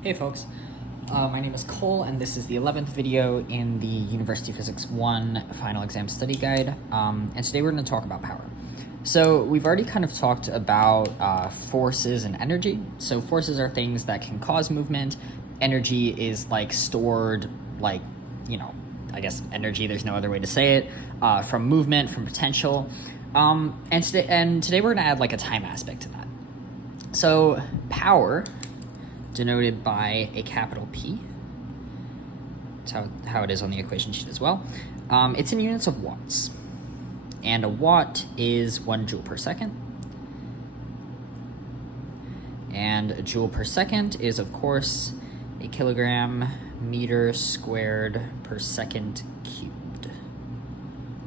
Hey folks, my name is Cole and this is the 11th video in the University Physics 1 Final Exam Study Guide, and today we're going to talk about power. So we've already kind of talked about forces and energy. So forces are things that can cause movement. Energy is like stored, like, I guess energy, there's no other way to say it, from movement, from potential. And today we're going to add like a time aspect to that. So power, denoted by a capital P. That's how it is on the equation sheet as well. It's in units of watts. And a watt is 1 joule per second. And a joule per second is, of course, a kilogram meter squared per second cubed.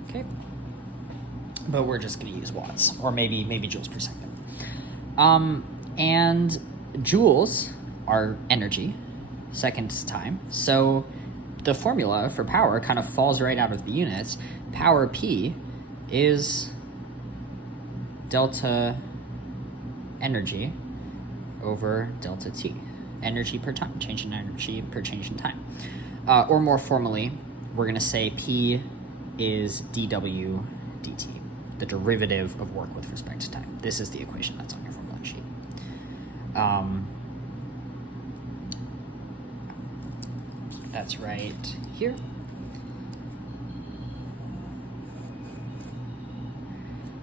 Okay? But we're just going to use watts, or maybe joules per second. And joules are energy, seconds time. So the formula for power kind of falls right out of the units. Power P is delta energy over delta T. Energy per time, change in energy per change in time. Or more formally, we're going to say P is dW dt, the derivative of work with respect to time. This is the equation that's on your formula sheet. That's right here.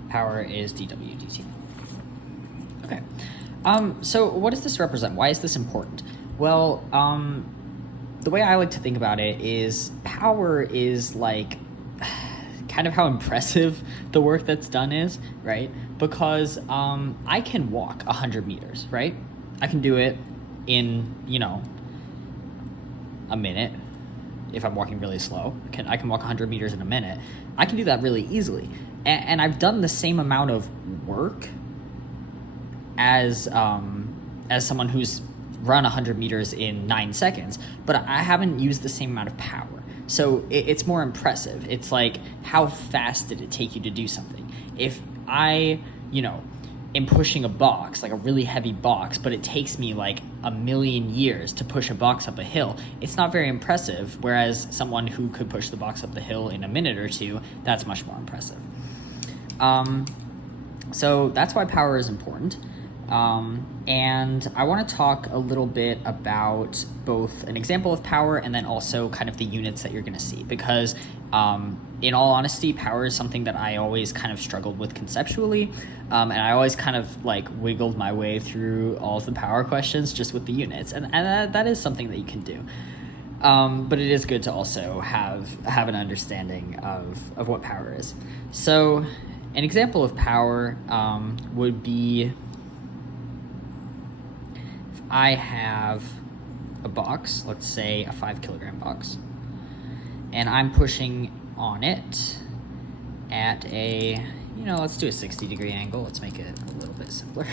Power is dW dt. Okay. So what does this represent? Why is this important? Well, the way I like to think about it is power is like kind of how impressive the work that's done is, right? Because I can walk 100 meters, right? I can do it in, a minute. If I'm walking really slow, I can walk 100 meters in a minute. I can do that really easily. And I've done the same amount of work as someone who's run 100 meters in 9 seconds, but I haven't used the same amount of power. So it's more impressive. It's like, how fast did it take you to do something? If I, am pushing a box, like a really heavy box, but it takes me like a million years to push a box up a hill, it's not very impressive. Whereas someone who could push the box up the hill in a minute or two, that's much more impressive. So that's why power is important. And I want to talk a little bit about both an example of power and then also kind of the units that you're going to see, because in all honesty, power is something that I always kind of struggled with conceptually, and I always kind of like wiggled my way through all of the power questions just with the units, and that is something that you can do. But it is good to also have an understanding of what power is. So an example of power would be, I have a box, let's say a 5 kilogram box, and I'm pushing on it at a, let's do a 60-degree angle. Let's make it a little bit simpler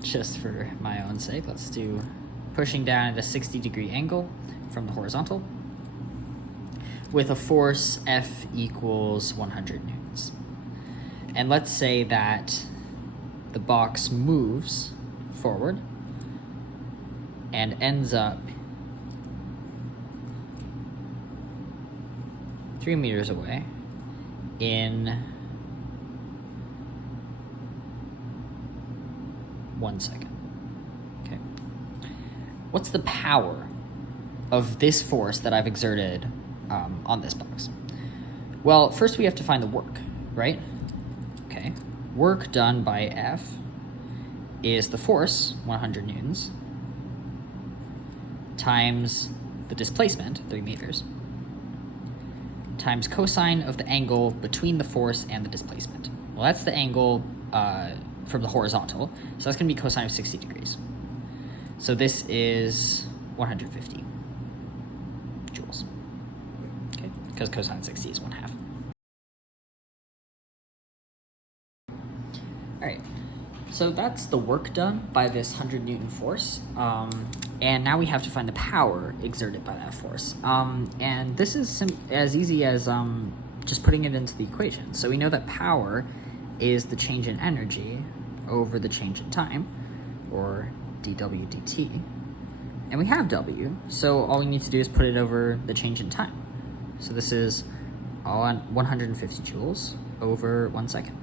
just for my own sake. Let's do pushing down at a 60-degree angle from the horizontal with a force F equals 100 newtons. And let's say that the box moves forward and ends up 3 meters away in 1 second. Okay. What's the power of this force that I've exerted on this box? Well, first we have to find the work, right? Okay. Work done by F is the force, 100 newtons, times the displacement, 3 meters, times cosine of the angle between the force and the displacement. Well, that's the angle from the horizontal, so that's going to be cosine of 60 degrees. So this is 150 joules, okay, because cosine 60 is 1/2. All right, so that's the work done by this 100 Newton force. And now we have to find the power exerted by that force. And this is as easy as just putting it into the equation. So we know that power is the change in energy over the change in time, or dW dt, And we have W, so all we need to do is put it over the change in time. So this is all on 150 joules over 1 second,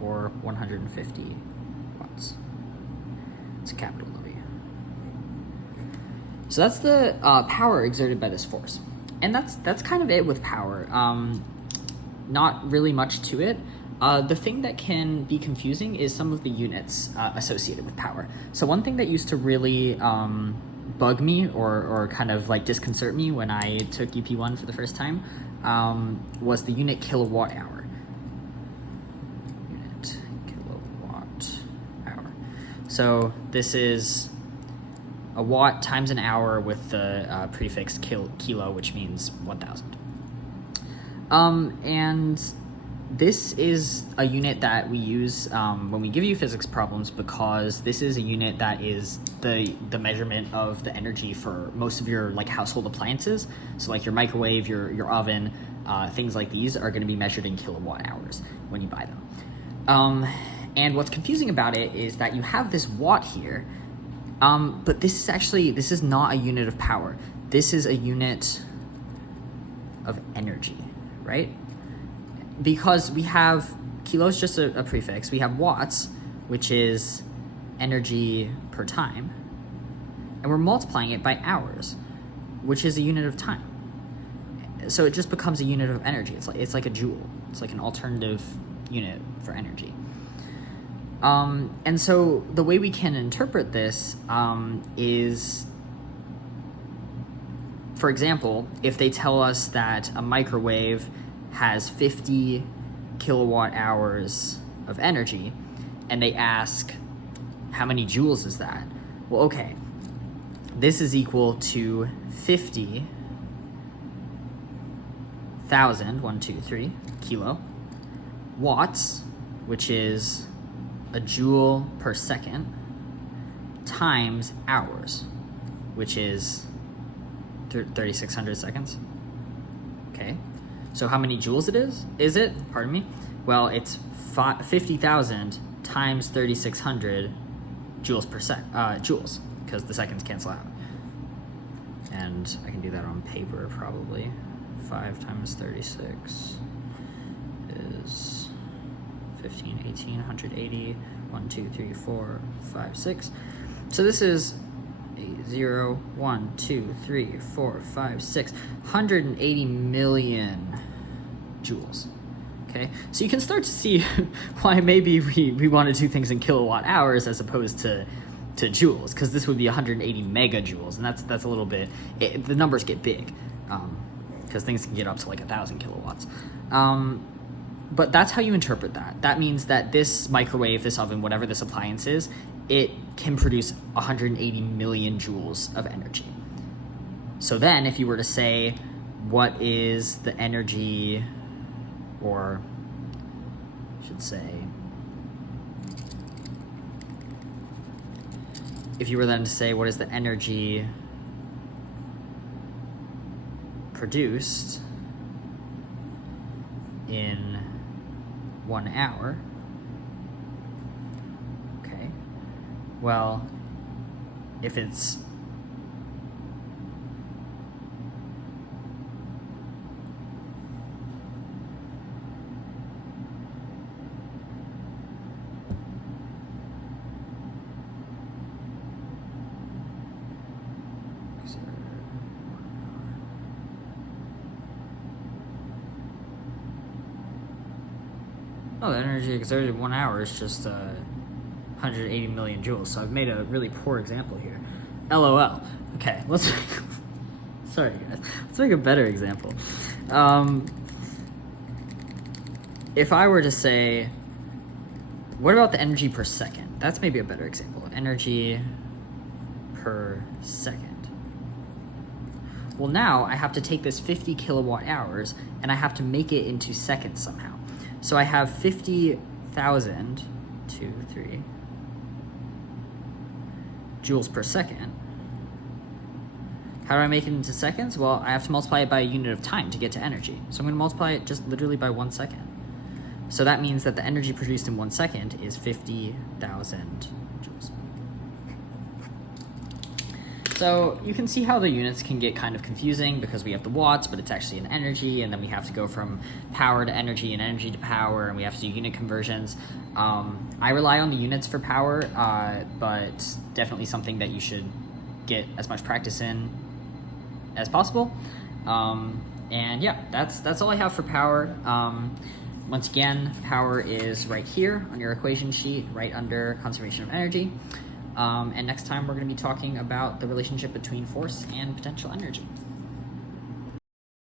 or 150 watts. It's a capital W. So that's the power exerted by this force. And that's kind of it with power. Not really much to it. The thing that can be confusing is some of the units associated with power. So one thing that used to really bug me or kind of like disconcert me when I took UP1 for the first time was the unit kilowatt hour. Unit kilowatt hour. So this is a watt times an hour with the prefix kilo, which means 1,000. And this is a unit that we use when we give you physics problems, because this is a unit that is the measurement of the energy for most of your like household appliances. So like your microwave, your oven, things like these are going to be measured in kilowatt hours when you buy them. And what's confusing about it is that you have this watt here, but this is not a unit of power. This is a unit of energy, right? Because we have kilos, just a prefix. We have watts, which is energy per time, and we're multiplying it by hours, which is a unit of time. So it just becomes a unit of energy. It's like a joule. It's like an alternative unit for energy. And so the way we can interpret this is, for example, if they tell us that a microwave has 50 kilowatt hours of energy, and they ask, how many joules is that? Well, okay, this is equal to 50,000, kilo, watts, which is a joule per second, times hours, which is 3,600 seconds. Okay. So how many joules is it? Pardon me. Well, it's 50,000 times 3,600 joules per joules, because the seconds cancel out. And I can do that on paper probably. 5 times 36 is 15, 18, 180, 1, 2, 3, 4, 5, 6. So this is 0, 1, 2, 3, 4, 5, 6, 180 million joules. Okay, so you can start to see why maybe we want to do things in kilowatt hours as opposed to joules, because this would be 180 megajoules, and that's a little bit, the numbers get big, because things can get up to like 1,000 kilowatts. But that's how you interpret that. That means that this microwave, this oven, whatever this appliance is, it can produce 180 million joules of energy. So then if you were to say, what is the energy, or I should say, if you were then to say, what is the energy produced in 1 hour? Okay, well, if it's the energy exerted in 1 hour is just 180 million joules. So I've made a really poor example here. LOL. Okay, let's sorry guys. Let's make a better example. If I were to say, what about the energy per second? That's maybe a better example. Energy per second. Well, now I have to take this 50 kilowatt hours and I have to make it into seconds somehow. So I have 50,000, 2, 3, joules per second. How do I make it into seconds? Well, I have to multiply it by a unit of time to get to energy. So I'm going to multiply it just literally by 1 second. So that means that the energy produced in 1 second is 50,000 joules. So you can see how the units can get kind of confusing because we have the watts, but it's actually an energy, and then we have to go from power to energy and energy to power, and we have to do unit conversions. I rely on the units for power, but definitely something that you should get as much practice in as possible. And yeah, that's all I have for power. Once again, power is right here on your equation sheet, right under conservation of energy. And next time we're going to be talking about the relationship between force and potential energy.